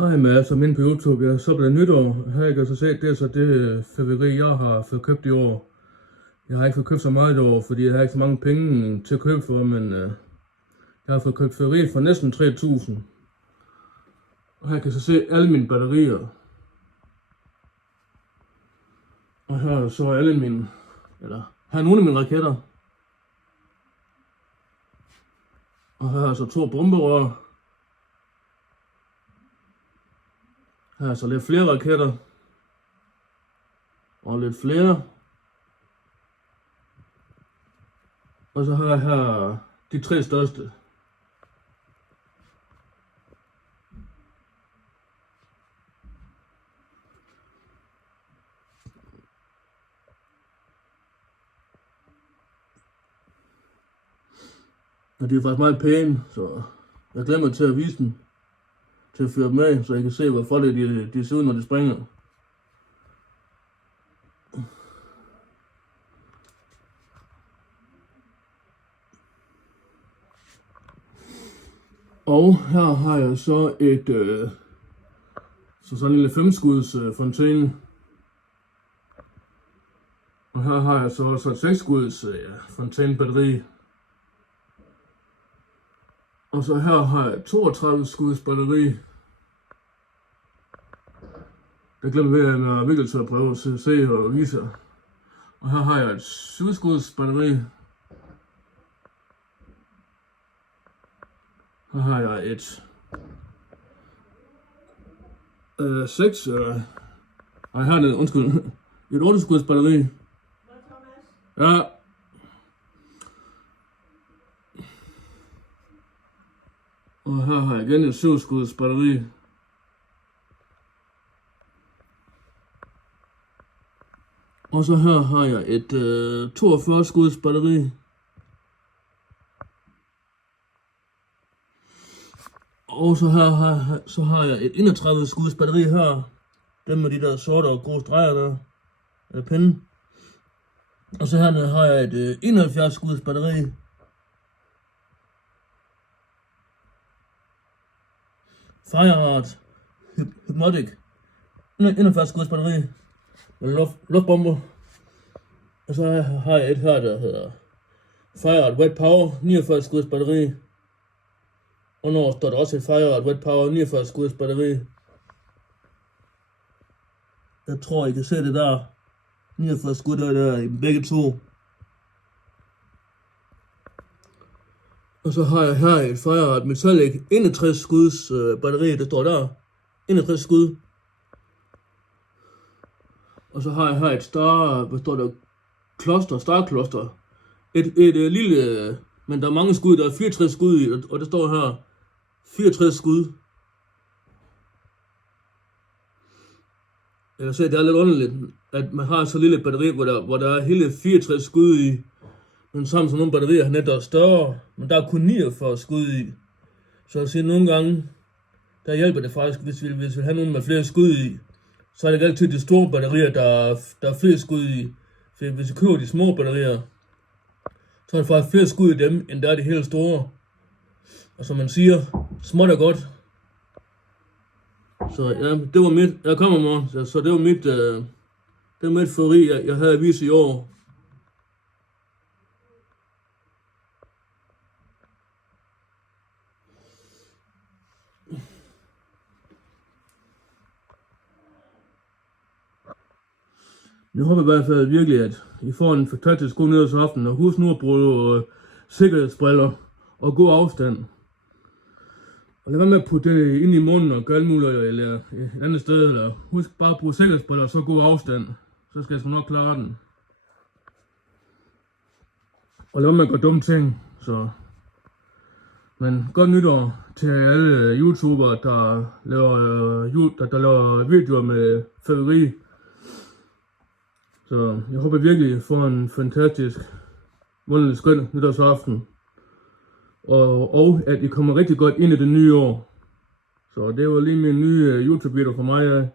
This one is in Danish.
Hej med jer som inde på YouTube. Jeg så blevet nytår. Her kan så se, det er så det fyrværkeri, jeg har fået købt i år. Jeg har ikke fået købt så meget i år, fordi jeg har ikke så mange penge til at købe for, men jeg har fået købt fyrværkeri for næsten 3.000. Og her kan så se alle mine batterier. Og her så alle mine, her er nogle af mine raketter. Og her er så 2 bomberør. Her er så lidt flere raketter. Og lidt flere. Og så har jeg her de 3 største. Og de er faktisk meget pæne, så jeg glemmer til at vise dem. Til at føre dem af, så I kan se, hvorfor de ser ud, når de springer. Og her har jeg så sådan en lille 5-skuds fontæne. Og her har jeg så også et 6-skuds fontænebatteri. Og så her har jeg 32 skuds batteri. Der glemmer jeg, når jeg virkelig til at prøve at se og vise jer. Og her har jeg et 7 skuds batteri. Her har jeg et 6, her er det, undskyld, et 8 skuds batteri. Ja. Og her har jeg igen et 7 skuds batteri. Og så her har jeg et 42 skuds batteri. Og så her har jeg et 31 skuds batteri her. Dem med de der sorte og grå streger der. Eller pinde. Og så her har jeg et 71 skuds batteri. Fireheart Hypnotic 41 skuds batteri. Luftbomber. Og så har jeg et her, der hedder Fireheart Wet Power 49 skuds batteri. Og nu står der også et Fireheart Wet Power 49 skuds batteri. Jeg tror I kan se det der. 49 skud der i begge to. Og så har jeg her et Fireheart Metallic 61 skuds batteri, det står der. 61 skud. Og så har jeg her et hvad står der? Star Cluster. Et lille, men der er mange skud, der er 64 skud i, og det står her 64 skud. Jeg ser, det er lidt underligt, at man har så lille batteri, hvor der er hele 64 skud i. Men sammen som nogle batterier har netop større, men der er kun 49 skud i. Så jeg siger, nogle gange, der hjælper det faktisk, hvis vi have nogle med flere skud i. Så er det ikke altid de store batterier, der er flere skud i. For hvis vi køber de små batterier, så er det faktisk flere skud i dem, end der er de helt store. Og som man siger, småt er godt. Så ja, det var mit, jeg kommer med, så det var mit fyrværkeri, jeg havde vist i år. Jeg håber i hvert fald virkelig, at I får en fantastisk god nytårsaften, og husk nu at bruge sikkerhedsbriller og god afstand. Og lad være med at putte det ind i munden og gøre alt muligt, eller et andet sted, eller husk bare at bruge sikkerhedsbriller og så god afstand. Så skal jeg sgu nok klare den. Og lad være med at gøre dumme ting, så. Men godt nytår til alle YouTubere, der laver videoer med fyrværkeri. Så jeg håber virkelig, I får en fantastisk, wunderlig skøn nytårsaften. Og at I kommer rigtig godt ind i det nye år. Så det var lige min nye YouTube-video for mig.